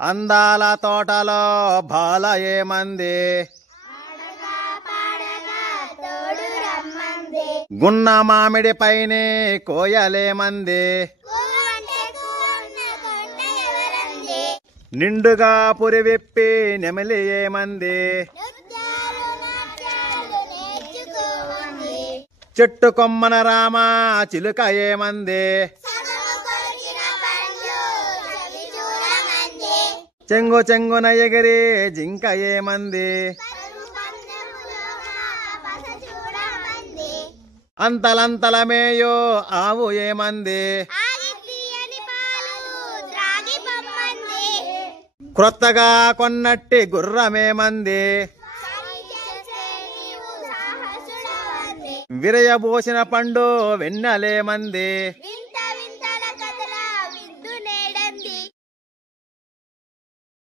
అందాల తోటలో బాల ఏమంది గున్న మామిడి పైనే కోయలేమంది నిండుగా పురి విప్పి నెమిలి ఏమంది చెట్టు కొమ్మన రామ చిలుక ఏమంది చెంగు చెంగున ఎగిరి జింక ఏమంది అంతలంతలమేయో ఆవు ఏమంది క్రొత్తగా కొన్నట్టి గుర్రమేమంది విరయబోసిన పండు వెన్నెలేమంది